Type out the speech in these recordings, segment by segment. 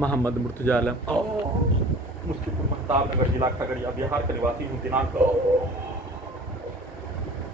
मोहम्मद मुर्तजा आलम। मुस्लिम महताब नगर जिला खगड़िया बिहार का निवासी हूँ। दिनांक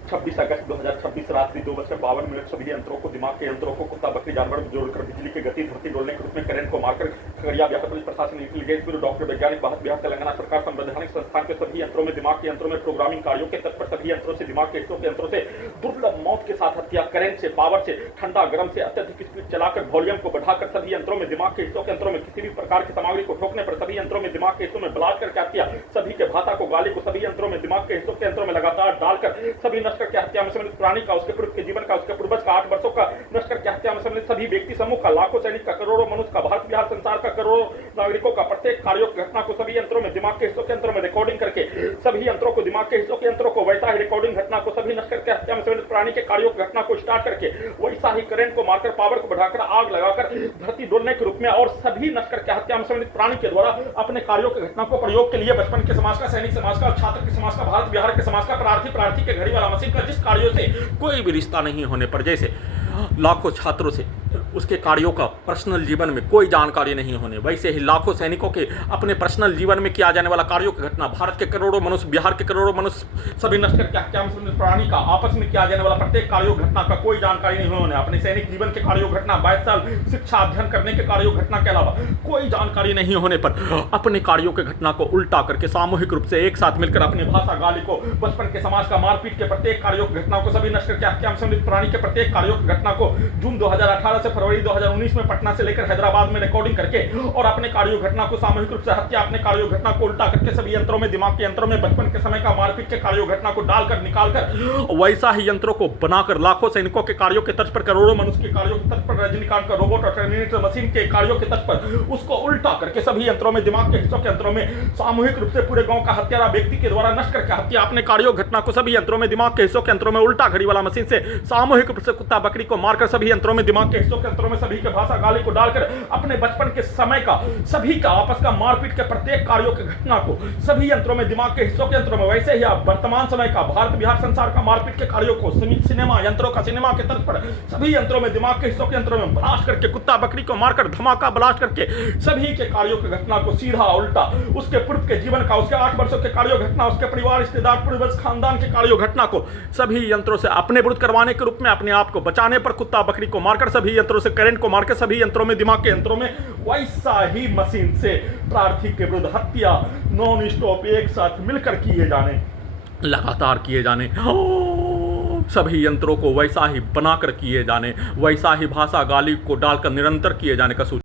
26 अगस्त 2026 रात्रि 2:52 सभी यंत्रों को दिमाग के यंत्रों को कुत्ता बकरी जानवर में जोड़कर बिजली की गति धरती डोलने के रूप में करंट को मारकर खगड़िया बिहार पुलिस प्रशासन इंटेलिजेंस ब्यूरो डॉक्टर वैज्ञानिक भारत बिहार तेलंगाना सरकार संवैधानिक संस्थान के सभी यंत्रों में दिमाग के यंत्रों में प्रोग्रामिंग कार्यों के तत्पर सभी यंत्रों से दिमाग के हिस्सों के यंत्रों से दुर्लभ मौत के साथ हत्या करंट से पावर से ठंडा गर्म से अत्यधिक स्पीड चलाकर वॉल्यूम को बढ़ाकर सभी यंत्रों में दिमाग के हिस्सों के यंत्रों में किसी भी प्रकार की सामग्री को ठोकने पर सभी यंत्रों में दिमाग के हिस्सों में ब्लास्ट करके हत्या सभी के भाषा को गाली को सभी यंत्रों में दिमाग के हिस्सों के यंत्रों में लगातार डालकर सभी नष्ट करके हत्या में सम्मिलित प्राणी का उसके पूर्व के जीवन का उसके पूर्वज का 8 वर्षों का नष्ट करके हत्या में सम्मिलित सभी व्यक्ति समूह का लाखों सैनिक का करोड़ों मनुष्य का भारत बिहार संसार का करोड़ों नागरिकों का प्रत्येक कार्यों की घटना को सभी यंत्रों में दिमाग के हिस्सों के यंत्रों में रिकॉर्डिंग करके सभी यंत्रों को दिमाग के हिस्सों के यंत्रों को वैसा ही रिकॉर्डिंग घटना को सभी नष्ट करके हत्या में सम्मिलित प्राणी के कार्यों की घटना को स्टार्ट करके वैसा ही करंट को मारकर पावर को बढ़ाकर आग लगाकर धरती डोलने के रूप में और सभी नष्ट करके हत्या में सम्मिलित प्राणी के द्वारा अपने कार्यों की घटना को प्रयोग के लिए बचपन के समाज का सैनिक समाज का छात्र के समाज का भारत बिहार के समाज का प्रार्थी के घड़ी वाला मशीन का जिस कार्यों से कोई भी रिश्ता नहीं होने पर जैसे लाखों छात्रों से उसके कार्यों का पर्सनल जीवन में कोई जानकारी नहीं होने, वैसे ही लाखों सैनिकों के अपने पर्सनल जीवन में किया जाने वाला कार्यों की घटना भारत के करोड़ों मनुष्य बिहार के करोड़ों मनुष्य सभी नष्ट करके हत्या में सम्मिलित प्राणी का आपस में किया जाने वाला प्रत्येक कार्यों घटना का कोई जानकारी नहीं होने, अपने सैनिक जीवन के कार्यों घटना 22 साल शिक्षा अध्ययन करने के कार्यों घटना के अलावा कोई जानकारी नहीं होने पर अपने कार्यों के घटना को उल्टा करके सामूहिक रूप से एक साथ मिलकर अपनी भाषा गाली को बचपन के समाज का मारपीट के प्रत्येक कार्यों की घटना को सभी नष्ट करके हत्या में सम्मिलित प्राणी के प्रत्येक कार्यों की घटना को जून 2018 से फरवरी 2019 में पटना से लेकर हैदराबाद में रिकॉर्डिंग करके और अपने कार्यों घटना को सामूहिक रूप से हत्या अपने कार्यों घटना को उल्टा करके सभी यंत्रों में दिमाग के यंत्रों में बचपन के समय का मारपीट के कार्यों घटना को डालकर निकालकर वैसा ही यंत्रों को बनाकर लाखों सैनिकों के कार्यों के तर्ज पर करोड़ों मनुष्य के कार्यों के तर्ज पर रजनीकांत का रोबोट और टर्मिनेटर मशीन के कार्यों के तर्ज पर उसको उल्टा करके सभी यंत्रों में दिमाग के हिस्सों के यंत्रों में सामूहिक रूप से पूरे गांव का हत्यारा व्यक्ति के द्वारा नष्ट करके हत्या अपने कार्यों घटना को सभी यंत्रों में दिमाग के हिस्सों के यंत्रों में उल्टा घड़ी वाला मशीन से सामूहिक रूप से कुत्ता बकरी को मारकर सभी यंत्रों में दिमाग के हिस्सों के यंत्रों में सभी के भाषा गाली को डालकर अपने बचपन के समय का सभी का आपस का मारपीट के प्रत्येक कार्यों की घटना को सभी यंत्रों में दिमाग के हिस्सों के यंत्रों में वैसे ही आप वर्तमान समय का भारत बिहार संसार का मारपीट के कार्यों को सिनेमा यंत्रों का सिनेमा के तर्ज पर सभी यंत्रों में दिमाग के हिस्सों के यंत्रों में ब्लास्ट करके कुत्ता बकरी को मारकर धमाका ब्लास्ट करके सभी के कार्यों की घटना को सीधा उल्टा उसके पूर्व के जीवन का उसके 8 वर्षों के कार्यों घटना उसके परिवार रिश्तेदार पूर्वज खानदान के कार्यों घटना को सभी यंत्रों से अपने विरुद्ध करवाने के रूप में अपने आप को बचाने पर कुत्ता बकरी को मारकर सभी यंत्रों से करंट को मारकर सभी यंत्रों में दिमाग के यंत्रों में वैसा ही मशीन से प्रार्थी के विरुद्ध हत्या नॉन स्टॉप एक साथ मिलकर किए जाने लगातार किए जाने सभी यंत्रों को वैसा ही बनाकर किए जाने वैसा ही भाषा गाली को डालकर निरंतर किए जाने का